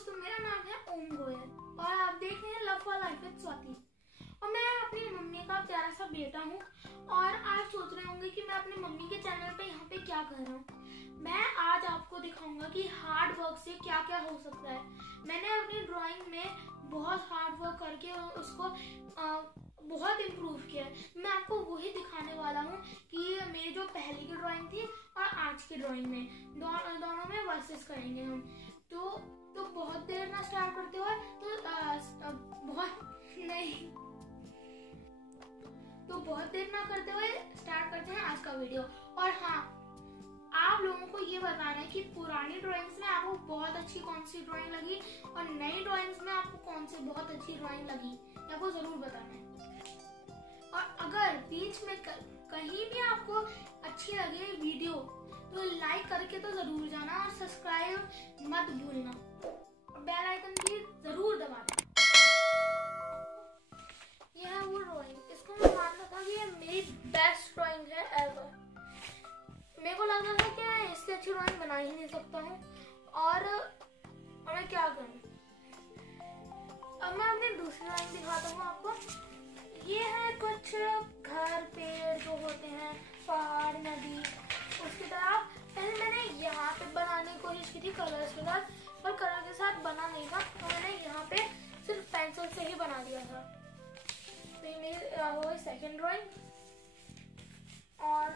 दोस्तों, मेरा नाम है ओम गोयल और आप देख रहे हैं love for life with Swati. और मैं अपनी मम्मी का प्यारा सा बेटा हूँ। और आप सोच रहे होंगे कि मैं अपनी मम्मी के चैनल पे यहाँ पे क्या कर रहा हूँ। मैं आज आपको दिखाऊंगा कि हार्ड वर्क से क्या क्या हो सकता है। मैंने अपनी ड्राइंग में बहुत हार्ड वर्क करके उसको बहुत इम्प्रूव किया है। मैं आपको वही दिखाने वाला हूँ कि मेरी जो पहले की ड्राइंग थी और आज की ड्राइंग में दोनों में वर्सेस करेंगे हम। तो बहुत देर ना स्टार्ट करते हुए बहुत देर ना करते हुए स्टार्ट करते हैं आज का वीडियो। और हाँ, आप लोगों को ये बताना है कि पुरानी ड्राइंग्स में आपको बहुत अच्छी कौन सी ड्राइंग लगी और नई ड्राइंग्स में आपको कौन सी बहुत अच्छी ड्राइंग लगी, आपको जरूर बताना है। और अगर बीच में कहीं भी आपको अच्छी लगे वीडियो तो लाइक करके तो जरूर जाना और सब्सक्राइब मत भूलना, बेल आइकन भी जरूर दबाना। यह है वो ड्राइंग, इसको मैं मानता था कि ये मेरी बेस्ट ड्राइंग है एवर। मेरे को लगा था कि इससे अच्छी ड्राइंग बना ही नहीं सकता हूँ और मैं क्या करूँ। अब मैं अपनी दूसरी ड्राइंग दिखाता हूँ आपको। ये है कुछ घर पेड़ जो होते हैं, पहाड़, नदी, उसकी तरह। पहले मैंने यहाँ पे बनाने की कोशिश की थी कलर्स के साथ, पर कलर के साथ बना नहीं था, तो मैंने यहाँ पे सिर्फ पेंसिल से ही बना दिया था। तो ये मेरी वो सेकेंड ड्राइंग। और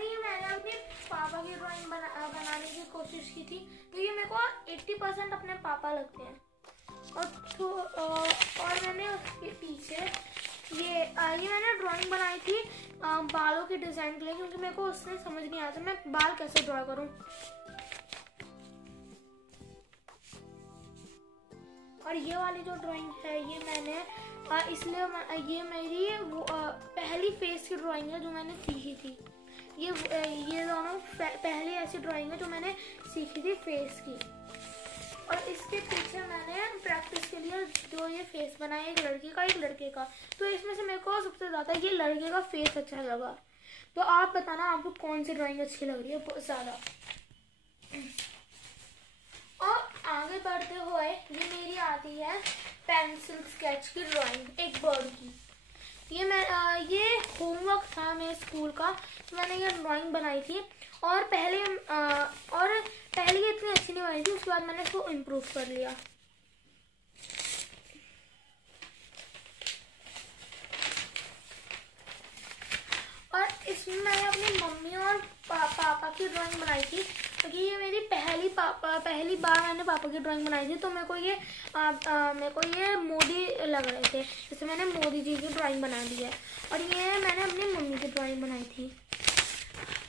ये मैंने अपने पापा की ड्राइंग बनाने की कोशिश की थी, तो ये मेरे को 80% अपने पापा लगते हैं। और मैंने उसके पीछे ये मैंने ड्राइंग बनाई थी बालों के डिजाइन के लिए, क्योंकि मेरे को उसमें समझ नहीं आता मैं बाल कैसे ड्रॉ करूं। और ये वाली जो ड्राइंग है ये मैंने इसलिए ये मेरी वो पहली फेस की ड्राइंग है जो मैंने सीखी थी। ये दोनों पहली ऐसी ड्राइंग है जो मैंने सीखी थी फेस की। और इसके पीछे मैंने प्रैक्टिस के लिए जो ये फेस बनाया, एक लड़की का एक लड़के का, तो इसमें से मेरे को सबसे ज्यादा ये लड़के का फेस अच्छा लगा। तो आप बताना आपको कौन सी ड्राइंग अच्छी लग रही है बहुत ज्यादा। और आगे बढ़ते हुए ये मेरी आती है पेंसिल स्केच की ड्राइंग, एक बर्ड की। ये होमवर्क था मेरे स्कूल का, तो मैंने ये ड्राइंग बनाई थी। और पहले ये इतनी अच्छी नहीं बनी थी, उसके बाद मैंने इसको इम्प्रूव कर लिया। और इसमें मैंने अपनी मम्मी और पापा की ड्राइंग बनाई थी, क्योंकि ये मेरी पहली बार मैंने पापा की ड्राइंग बनाई थी। तो मेरे को ये मोदी लग रहे थे, जैसे मैंने मोदी जी की ड्राइंग बना दी है। और ये मैंने अपनी मम्मी की ड्राइंग बनाई थी।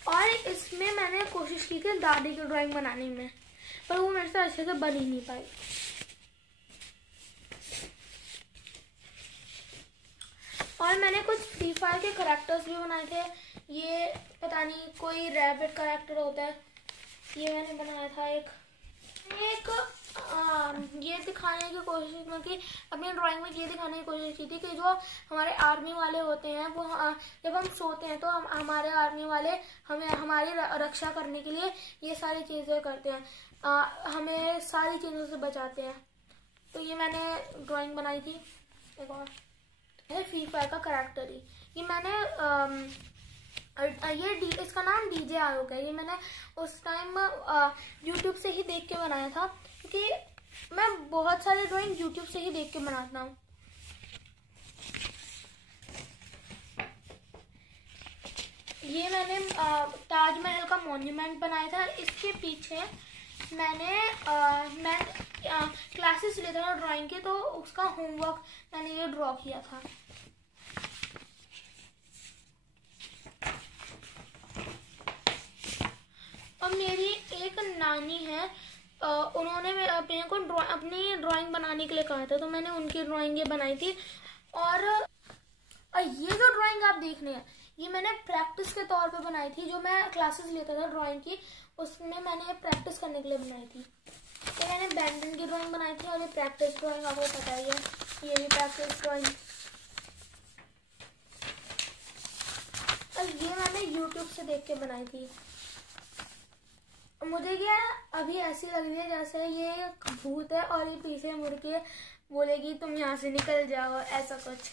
और इसमें मैंने कोशिश की थी दादी की ड्राइंग बनाने में, पर वो मेरे से अच्छे से बन ही नहीं पाई। और मैंने कुछ फ्री फायर के करैक्टर्स भी बनाए थे। ये पता नहीं कोई रैबिट करैक्टर होता है, ये मैंने बनाया था। ये दिखाने की कोशिश में कि अपनी ड्राइंग में ये दिखाने की कोशिश की थी कि जो हमारे आर्मी वाले होते हैं वो जब हम सोते हैं तो हमारे आर्मी वाले हमें हमारी रक्षा करने के लिए ये सारी चीज़ें करते हैं, हमें सारी चीज़ों से बचाते हैं। तो ये मैंने ड्राइंग बनाई थी। एक और है फ्री फायर का करैक्टर ही, ये मैंने इसका नाम डीजे आयोग है। ये मैंने उस टाइम यूट्यूब से ही देख के बनाया था, क्योंकि मैं बहुत सारी ड्राइंग यूट्यूब से ही देख के बनाता हूँ। ये मैंने ताजमहल का मॉन्यूमेंट बनाया था। इसके पीछे मैं क्लासेस लेता था ड्राइंग के, तो उसका होमवर्क मैंने ये ड्रॉ किया था। और मेरी एक नानी है, उन्होंने मेरे को अपनी ड्राइंग बनाने के लिए कहा था, तो मैंने उनकी ड्राइंग ये बनाई थी। और ये जो ड्राइंग आप देख रहे हैं ये मैंने प्रैक्टिस के तौर पे बनाई थी। जो मैं क्लासेस लेता था ड्राइंग की, उसमें मैंने प्रैक्टिस करने के लिए बनाई थी। ये मैंने बैंडन की ड्राइंग बनाई थी, और ये प्रैक्टिस ड्राइंग आपको पता ही है, ये भी प्रैक्टिस ड्राइंग। और ये मैंने यूट्यूब से देख के बनाई थी। मुझे क्या अभी ऐसी लग रही है जैसे ये भूत है और ये पीछे मुड़ के बोलेगी तुम यहाँ से निकल जाओ, ऐसा कुछ।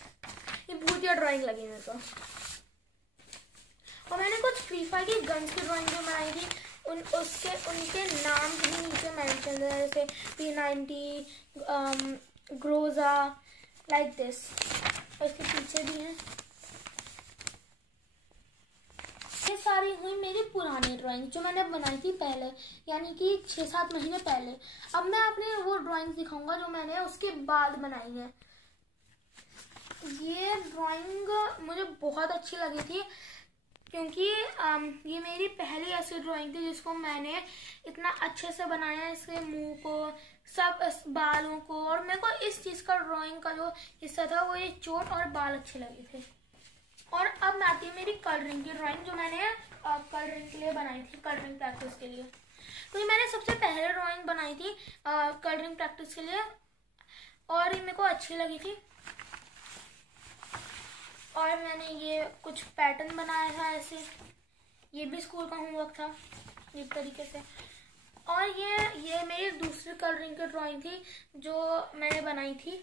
ये भूतिया ड्राइंग लगी मेरे को। और मैंने कुछ फ्री फायर की गन्स की ड्राइंग जो बनाई थी, उनके नाम भी नीचे मेंशन है, जैसे P90, ग्रोजा, लाइक दिस। और इसके पीछे भी है। ये सारी हुई मेरी पुरानी ड्राइंग जो मैंने बनाई थी पहले, यानी कि 6-7 महीने पहले। अब मैं अपने वो ड्राइंग दिखाऊंगा जो मैंने उसके बाद बनाई है। ये ड्राइंग मुझे बहुत अच्छी लगी थी क्योंकि ये मेरी पहली ऐसी ड्राइंग थी जिसको मैंने इतना अच्छे से बनाया, इसके मुंह को, सब बालों को। और मेरे को इस चीज़ का ड्राइंग का जो हिस्सा था वो ये चोट और बाल अच्छे लगे थे। और अब मैं आती है मेरी कलरिंग की ड्राइंग जो मैंने कलरिंग के लिए बनाई थी, कलरिंग प्रैक्टिस के लिए। तो ये मैंने सबसे पहले ड्राइंग बनाई थी कलरिंग प्रैक्टिस के लिए और ये मेरे को अच्छी लगी थी। और मैंने ये कुछ पैटर्न बनाया था ऐसे, ये भी स्कूल का होमवर्क था इस तरीके से। और ये मेरी दूसरी कलरिंग की ड्राइंग थी जो मैंने बनाई थी।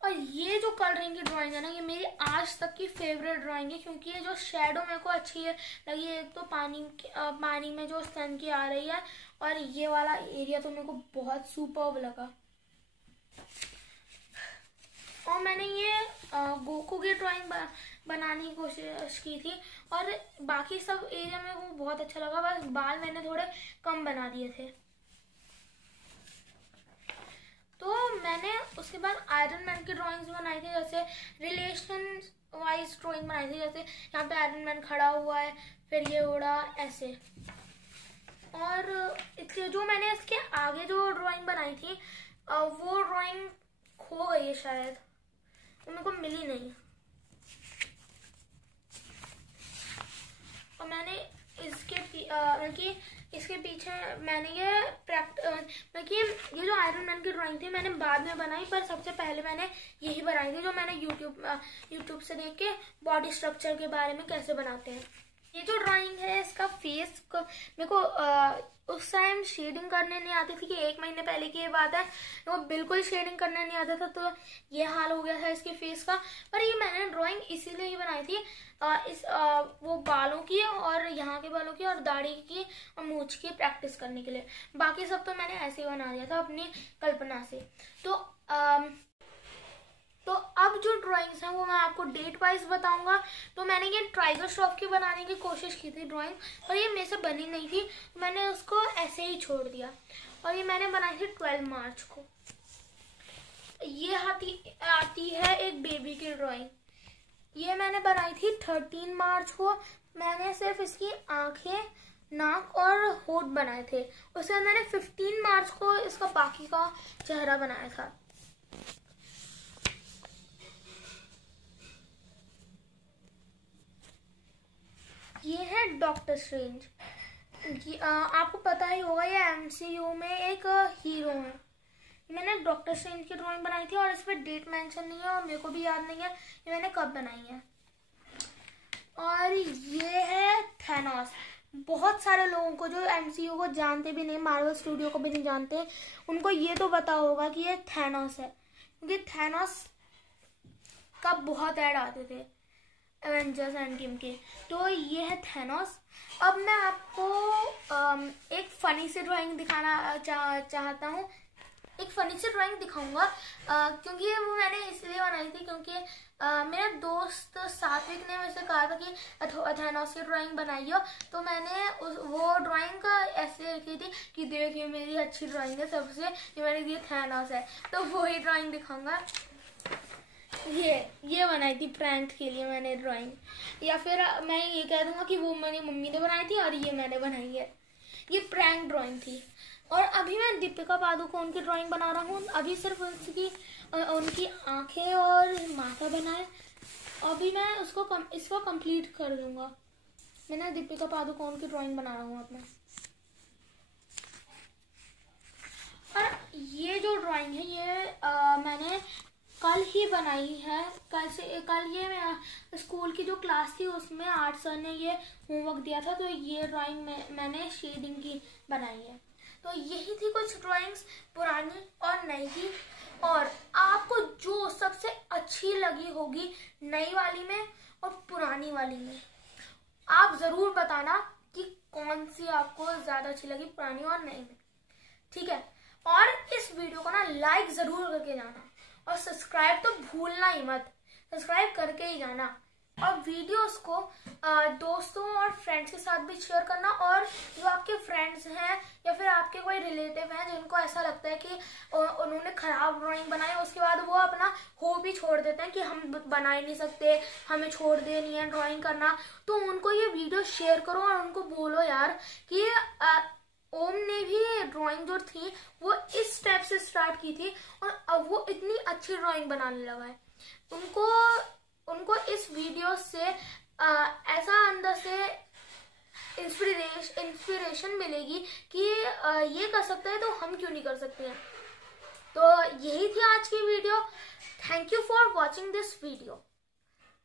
और ये जो कलरिंग की ड्राइंग है ना, ये मेरी आज तक की फेवरेट ड्राइंग है क्योंकि ये जो शेडो मेरे को अच्छी है लगी। एक तो पानी में जो सन की आ रही है और ये वाला एरिया तो मेरे को बहुत सुपर्ब लगा। और मैंने ये गोकू की ड्राइंग बनाने की कोशिश की थी और बाकी सब एरिया में वो बहुत अच्छा लगा, बस बाल मैंने थोड़े कम बना दिए थे। तो मैंने उसके बाद आयरन मैन की ड्राइंग्स बनाई थी, जैसे रिलेशन वाइज ड्राइंग बनाई थी, जैसे यहाँ पे आयरन मैन खड़ा हुआ है, फिर ये उड़ा, ऐसे। और इसके जो मैंने इसके आगे जो ड्राइंग बनाई थी वो ड्राइंग खो गई है शायद, मेरे को मिली नहीं। और मैंने इसके पीछे मैंने ये जो आयरन मैन की ड्राइंग थी मैंने बाद में बनाई, पर सबसे पहले मैंने यही बनाई थी जो मैंने यूट्यूब से देख के बॉडी स्ट्रक्चर के बारे में कैसे बनाते हैं। ये जो ड्राइंग है इसका फेस मेरे को उस टाइम शेडिंग करने नहीं आती थी कि 1 महीने पहले की ये बात है, वो बिल्कुल शेडिंग करने नहीं आता था, तो ये हाल हो गया था इसके फेस का। पर ये मैंने ड्राइंग इसीलिए ही बनाई थी वो बालों की और यहाँ के बालों की और दाढ़ी की और मूंछ की प्रैक्टिस करने के लिए। बाकी सब तो मैंने ऐसे ही बना दिया था अपनी कल्पना से। तो अब जो ड्राइंग्स हैं वो मैं आपको डेट वाइज बताऊंगा। तो मैंने ये टाइगर श्रॉफ की बनाने की कोशिश की थी ड्राइंग, पर ये मेरे से बनी नहीं थी, मैंने उसको ऐसे ही छोड़ दिया। और ये मैंने बनाई थी 12 मार्च को। ये आती है एक बेबी की ड्राइंग, ये मैंने बनाई थी 13 मार्च को। मैंने सिर्फ इसकी आंखें, नाक और होठ बनाए थे। उसके बाद मैंने 15 मार्च को इसका बाकी का चेहरा बनाया था। ये है डॉक्टर स्ट्रेंज। आपको पता ही होगा ये MCU में एक हीरो है। मैंने डॉक्टर स्ट्रेंज की ड्राइंग बनाई थी और इस पर डेट मेंशन नहीं है और मेरे को भी याद नहीं है ये मैंने कब बनाई है। और ये है थैनोस। बहुत सारे लोगों को जो MCU को जानते भी नहीं, मार्वल स्टूडियो को भी नहीं जानते, उनको ये तो पता होगा कि ये थैनोस है क्योंकि थैनोस का बहुत ऐड आते थे एवेंजर्स एंड गेम के। तो ये है थैनोस। अब मैं आपको एक फनी सी ड्राइंग दिखाना चाहता हूँ। एक फनी सी ड्राइंग दिखाऊंगा क्योंकि वो मैंने इसलिए बनाई थी क्योंकि मेरा दोस्त सात्विक ने मुझसे कहा था कि थैनोस की ड्राइंग बनाइए, तो मैंने वो ड्राइंग ऐसे रखी थी कि देखिए मेरी अच्छी ड्राइंग है सबसे, ये मैंने दी थैनोस है, तो वही ड्राइंग दिखाऊंगा। ये बनाई थी प्रैंक के लिए मैंने ड्राइंग, या फिर मैं ये कह दूंगा कि वो मेरी मम्मी ने बनाई थी और ये मैंने बनाई है। ये प्रैंक ड्राइंग थी। और अभी मैं दीपिका पादुकोण की ड्राइंग बना रहा हूँ, अभी सिर्फ उनकी आंखें और माथा बनाए, अभी मैं इसको कंप्लीट कर दूंगा। मैंने दीपिका पादुकोण की ड्राइंग बना रहा हूँ अब मैं। और ये जो ड्राइंग है ये मैंने कल ही बनाई है। कल ये मैं स्कूल की जो क्लास थी उसमें आर्ट सर ने ये होमवर्क दिया था, तो ये ड्राइंग मैंने शेडिंग की बनाई है। तो यही थी कुछ ड्राइंग्स पुरानी और नई की। और आपको जो सबसे अच्छी लगी होगी नई वाली में और पुरानी वाली में, आप जरूर बताना कि कौन सी आपको ज्यादा अच्छी लगी, पुरानी और नई में। ठीक है, और इस वीडियो को ना लाइक जरूर करके जाना, और सब्सक्राइब तो भूलना ही मत, सब्सक्राइब करके ही जाना। और वीडियोस को दोस्तों और फ्रेंड्स के साथ भी शेयर करना। और जो आपके फ्रेंड्स हैं या फिर आपके कोई रिलेटिव हैं जिनको ऐसा लगता है कि उन्होंने खराब ड्राइंग बनाई, उसके बाद वो अपना हॉबी छोड़ देते हैं कि हम बना ही नहीं सकते, हमें छोड़ देनी है ड्राइंग करना, तो उनको ये वीडियो शेयर करो और उनको बोलो यार कि ओम ने भी ड्राइंग जो थी वो इस स्टेप से स्टार्ट की थी और अब वो इतनी अच्छी ड्राइंग बनाने लगा है। उनको इस वीडियो से ऐसा अंदर से इंस्पिरेशन मिलेगी कि ये कर सकते हैं तो हम क्यों नहीं कर सकते हैं। तो यही थी आज की video. Thank you for watching this video.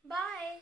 Bye.